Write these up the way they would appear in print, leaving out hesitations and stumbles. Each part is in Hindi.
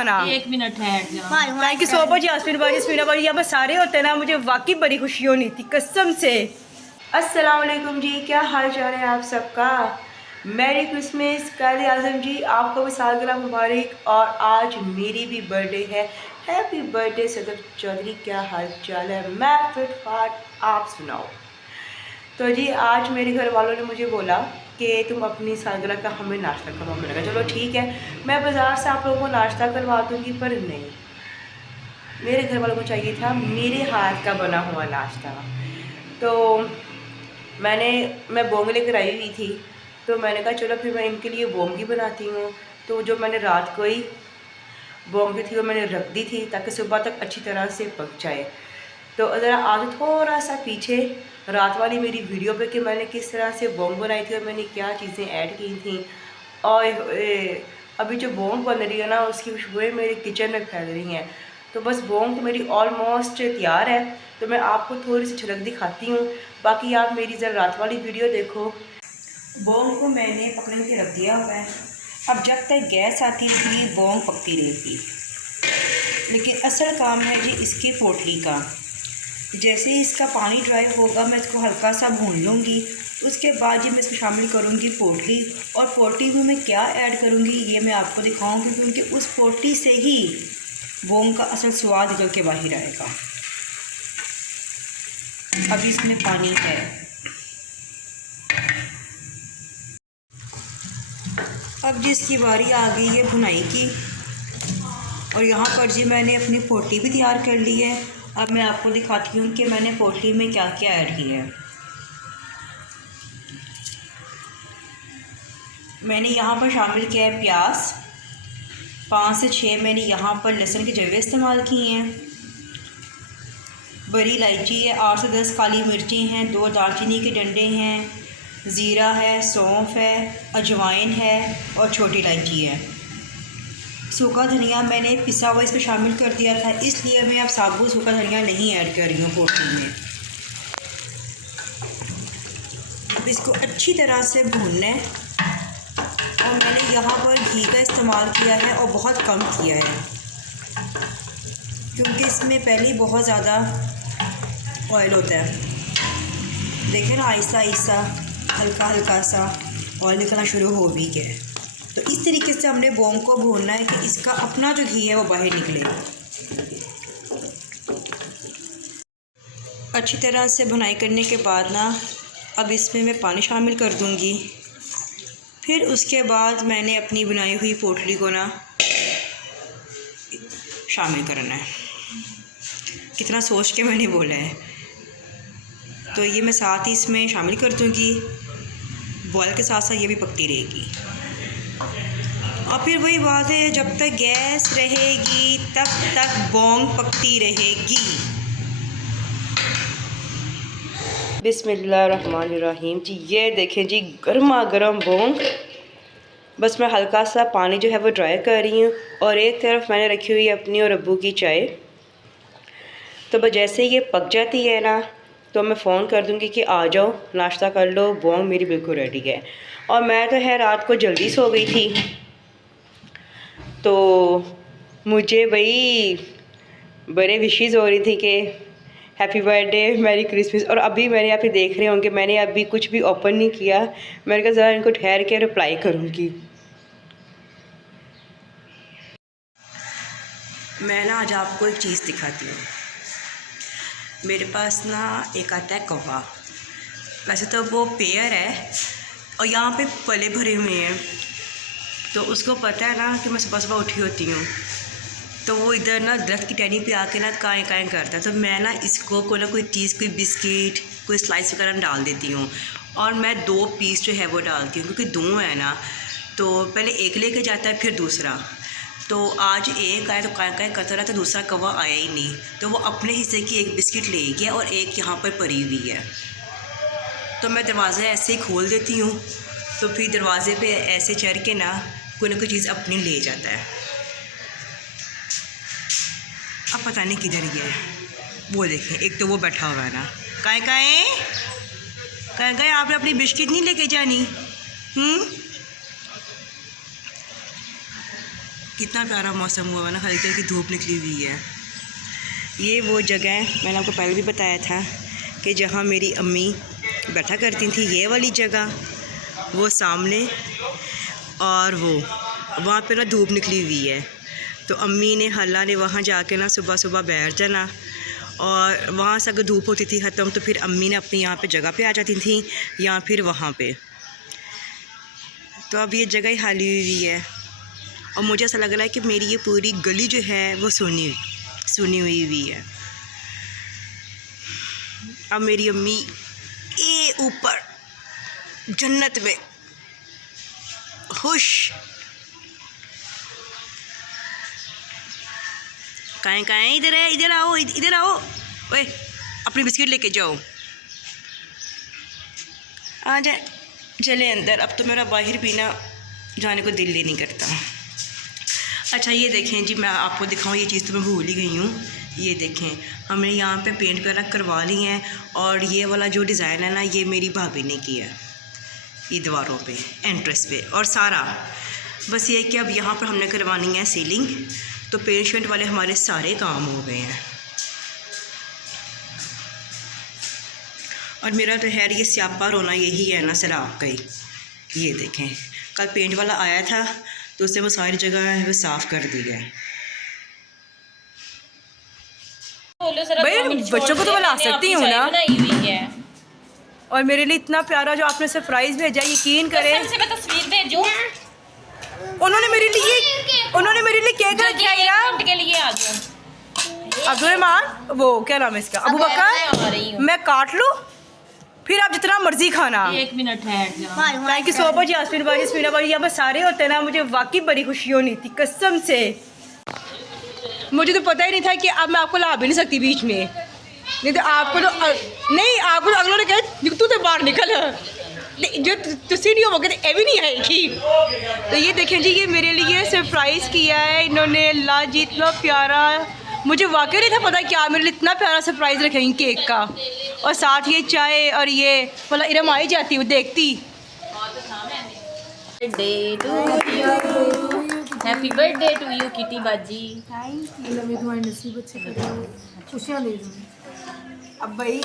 खाना। 1 मिनट ठहर जाओ। Thank you so much Yasmin भाई, यास्मीना भाई, यहाँ पर सारे होते हैं ना, मुझे वाकई बड़ी खुशी होनी थी कसम से। अस्सलाम वालेकुम जी, क्या हाल चाल है आप सबका? मैरी क्रिसमस, कायद आज़म जी, आपको भी सालगिरह मुबारक। और आज मेरी भी बर्थडे है। हैप्पी बर्थडे सदर चौधरी, क्या हाल चाल है? मैं फिट फाट, आप सुनाओ। तो जी आज मेरे घर वालों ने मुझे बोला कि तुम अपनी सालगिरह का हमें नाश्ता करवाओ। मैंने कहा चलो ठीक है, मैं बाज़ार से आप लोगों को नाश्ता करवा दूँगी, पर नहीं, मेरे घर वालों को चाहिए था मेरे हाथ का बना हुआ नाश्ता। तो मैं बोंग लेकर आई हुई थी, तो मैंने कहा चलो फिर मैं इनके लिए बोंगी बनाती हूँ। तो जो मैंने रात को ही बोंगी थी वो मैंने रख दी थी ताकि सुबह तक अच्छी तरह से पक जाए। तो ज़रा आज थोड़ा सा पीछे रात वाली मेरी वीडियो पे कि मैंने किस तरह से बोंग बनाई थी और मैंने क्या चीज़ें ऐड की थी। और अभी जो बोंग बन रही है ना, उसकी खुशबुएं मेरे किचन में फैल रही हैं। तो बस बोंग तो मेरी ऑलमोस्ट तैयार है, तो मैं आपको थोड़ी सी झलक दिखाती हूँ। बाकी आप मेरी ज़रा रात वाली वीडियो देखो। बोंग को मैंने पकने के रख दिया हुआ है। अब जब तक गैस आती थी बोंग पकती रहती, लेकिन असल काम है जी इसकी पोटली का। जैसे ही इसका पानी ड्राई होगा मैं इसको हल्का सा भून लूँगी। उसके बाद जी मैं इसको शामिल करूँगी पोटली। और पोटली में मैं क्या ऐड करूँगी ये मैं आपको दिखाऊँगी, क्योंकि उस पोटली से ही बोंग का असल स्वाद निकल के बाहर आएगा। अभी इसमें पानी है। अब जिसकी बारी आ गई है भुनाई की, और यहाँ पर जी मैंने अपनी पोटली भी तैयार कर ली है। अब मैं आपको दिखाती हूँ कि मैंने पोटली में क्या क्या ऐड किया है। मैंने यहाँ पर शामिल किया है प्याज, 5 से 6 मैंने यहाँ पर लहसुन के जवे इस्तेमाल किए हैं। बड़ी इलायची है, 8 से 10 काली मिर्ची हैं, 2 दालचीनी के डंडे हैं, ज़ीरा है, सौंफ है, अजवाइन है और छोटी इलायची है। सूखा धनिया मैंने पिसा हुआ इस पर शामिल कर दिया था, इसलिए मैं अब साबुत सूखा धनिया नहीं ऐड कर रही हूँ पोटली में। अब इसको अच्छी तरह से भूनना है। और मैंने यहाँ पर घी का इस्तेमाल किया है और बहुत कम किया है, क्योंकि इसमें पहले ही बहुत ज़्यादा ऑयल होता है। देखें ना, आहिस्ता आहिस्ता हल्का हल्का सा ऑयल निकलना शुरू हो भी गया है। तो इस तरीके से हमने बोंग को भूनना है कि इसका अपना जो घी है वो बाहर निकले। अच्छी तरह से भुनाई करने के बाद ना अब इसमें मैं पानी शामिल कर दूँगी। फिर उसके बाद मैंने अपनी बनाई हुई पोटली को ना शामिल करना है। कितना सोच के मैंने बोला है। तो ये मैं साथ ही इसमें शामिल कर दूँगी। बॉयल के साथ साथ ये भी पकती रहेगी। और फिर वही बात है, जब तक गैस रहेगी तब तक बोंग पकती रहेगी। बिस्मिल्लाहिर्रहमानिर्रहीम जी, ये देखें जी गर्मा गर्म बोंग। बस मैं हल्का सा पानी जो है वो ड्राई कर रही हूँ, और एक तरफ मैंने रखी हुई है अपनी और अब्बू की चाय। तो बस जैसे ये पक जाती है ना, तो मैं फ़ोन कर दूँगी कि आ जाओ नाश्ता कर लो, बोंग मेरी बिल्कुल रेडी है। और मैं तो है रात को जल्दी सो गई थी, तो मुझे वही बड़े विशेज़ हो रही थी कि हैप्पी बर्थडे, मैरी क्रिसमस। और अभी मैंने आप देख रहे होंगे मैंने अभी कुछ भी ओपन नहीं किया। मैंने कहा ज़रा इनको ठहर के रिप्लाई करूँगी। मैं ना आज आपको एक चीज़ दिखाती हूँ। मेरे पास ना एक आता है कौवा। वैसे तो वो पेयर है और यहाँ पे पले भरे हुए हैं, तो उसको पता है ना कि मैं सुबह सुबह उठी होती हूँ, तो वो इधर ना दरख्त की टहनी पे आके ना काएँ काएँ करता है। तो मैं ना इसको कोई ना कोई चीज़, कोई बिस्किट, कोई स्लाइस वगैरह डाल देती हूँ। और मैं 2 पीस जो है वो डालती हूँ, क्योंकि 2 है ना, तो पहले एक लेके जाता है फिर दूसरा। तो आज एक आया तो काएँ काएँ करता रहा, तो दूसरा कौवा आया ही नहीं। तो वो अपने हिस्से की एक बिस्किट ले गया और एक यहाँ पर पड़ी हुई है। तो मैं दरवाज़ा ऐसे ही खोल देती हूँ, तो फिर दरवाजे पे ऐसे चढ़ के ना कोई चीज़ अपनी ले जाता है। अब पता नहीं किधर गया है। वो देखें, एक तो वो बैठा हुआ है ना, काएँ काएँ काएँ काएँ, आपने अपनी बिस्किट नहीं लेके जानी? कितना प्यारा मौसम हुआ है ना, हल्की हल्की धूप निकली हुई है। ये वो जगह है, मैंने आपको पहले भी बताया था कि जहाँ मेरी अम्मी बैठा करती थी, ये वाली जगह, वो सामने, और वो वहाँ पे ना धूप निकली हुई है। तो अम्मी ने हल्ला ने वहाँ जाके ना सुबह सुबह बैठ जाना, और वहाँ से अगर धूप होती थी ख़त्म तो फिर अम्मी ने अपनी यहाँ पे जगह पे आ जाती थी या फिर वहाँ पे। तो अब ये जगह ही खाली हुई है और मुझे ऐसा लग रहा है कि मेरी ये पूरी गली जो है वो सुनी हुई है। अब मेरी अम्मी ये ऊपर जन्नत में खुश। कहाँ इधर है, इधर आओ, इधर आओ, ओए अपनी बिस्किट लेके जाओ, आ जाए, चले अंदर। अब तो मेरा बाहर भी ना जाने को दिल ही नहीं करता। अच्छा ये देखें जी, मैं आपको दिखाऊं, ये चीज़ तो मैं भूल ही गई हूँ। ये देखें, हमने यहाँ पे पेंट वगैरह करवा ली हैं, और ये वाला जो डिज़ाइन है ना, ये मेरी भाभी ने किया है, ये दीवारों पे, एंट्रेंस पे, और सारा बस ये कि अब यहाँ पर हमने करवानी है सीलिंग। तो पेंट शेंट वाले हमारे सारे काम हो गए हैं। और मेरा तो खैर ये स्यापा रोना यही है ना सराब का ही। ये देखें, कल पेंट वाला आया था तो उससे वो सारी जगह वो साफ़ कर दी है। भाई बच्चों को तो बुला सकती हूँ ना, और मेरे लिए इतना प्यारा जो आपने सरप्राइज़ भेजा, यकीन करें मैं तस्वीर भेजूं। उन्होंने मेरे लिए केक रखा है के लिए आ गया अब्दुलरहमान, वो क्या नाम है इसका, अबू बकर। मैं काट लूँ, फिर आप जितना मर्जी खाना। 1 मिनट ठहर जाओ। Thank you so much Yasmin भाई, यास्मीना भाई, यहाँ पर सारे होते हैं ना, मुझे वाकई बड़ी खुशी होनी थी कसम से। मुझे तो पता ही नहीं था कि अब मैं आपको ला भी नहीं सकती बीच में, नहीं तो आपको तो नहीं, आपको तो अगलों ने कहा तू तो बाहर निकल, जो तुसी नहीं होगे तो ये भी नहीं आएगी। तो ये देखें जी, ये मेरे लिए सरप्राइज़ किया है इन्होंने। अल्लाह जी इतना प्यारा, मुझे वाकई नहीं था पता क्या मेरे लिए इतना प्यारा सरप्राइज़ रखेंगे केक का, और साथ ये चाय, और ये मतलब इरम आई जाती वो देखती। Happy birthday to you Kitty बाजी। खुशियाँ दे दूँ। अब भाई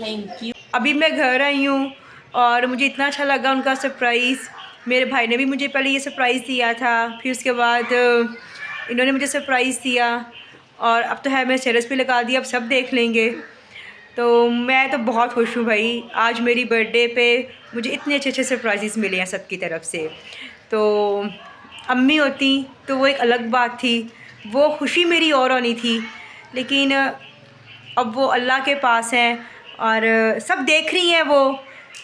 थैंक यू। अभी मैं घर आई हूँ और मुझे इतना अच्छा लगा उनका सरप्राइज़। मेरे भाई ने भी मुझे पहले ये सरप्राइज़ दिया था, फिर उसके बाद इन्होंने मुझे सरप्राइज़ दिया, और अब तो है मैं स्टेटस पे लगा दिया, अब सब देख लेंगे। तो मैं तो बहुत खुश हूँ भाई, आज मेरी बर्थडे पे मुझे इतने अच्छे अच्छे सरप्राइज़ मिले हैं सबकी तरफ से। तो अम्मी होती तो वो एक अलग बात थी, वो खुशी मेरी और होनी थी, लेकिन अब वो अल्लाह के पास हैं और सब देख रही हैं वो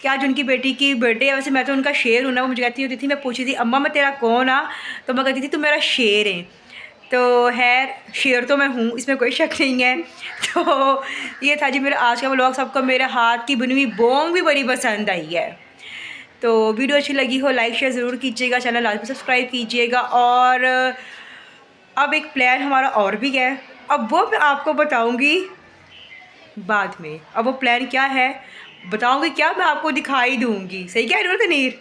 कि आज उनकी बेटी की बर्थडे है। वैसे मैं तो उनका शेर हूँ ना, वो मुझे कहती होती थी, मैं पूछी थी अम्मा मैं तेरा कौन आ, तो मैं कहती थी तू मेरा शेर है। तो खैर शेर तो मैं हूँ, इसमें कोई शक नहीं है। तो ये था जी मेरा आज का व्लॉग। सबको मेरे हाथ की बुनी हुई बोंग भी बड़ी पसंद आई है। तो वीडियो अच्छी लगी हो लाइक शेयर ज़रूर कीजिएगा, चैनल लाजमी सब्सक्राइब कीजिएगा। और अब एक प्लान हमारा और भी है, अब वो मैं आपको बताऊँगी बाद में। अब वो प्लान क्या है बताऊँगी, क्या मैं आपको दिखाई दूँगी, सही कह रही हो तनीर।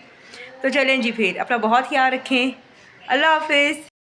तो चलें जी, फिर अपना बहुत ख्याल रखें, अल्लाह हाफिज़।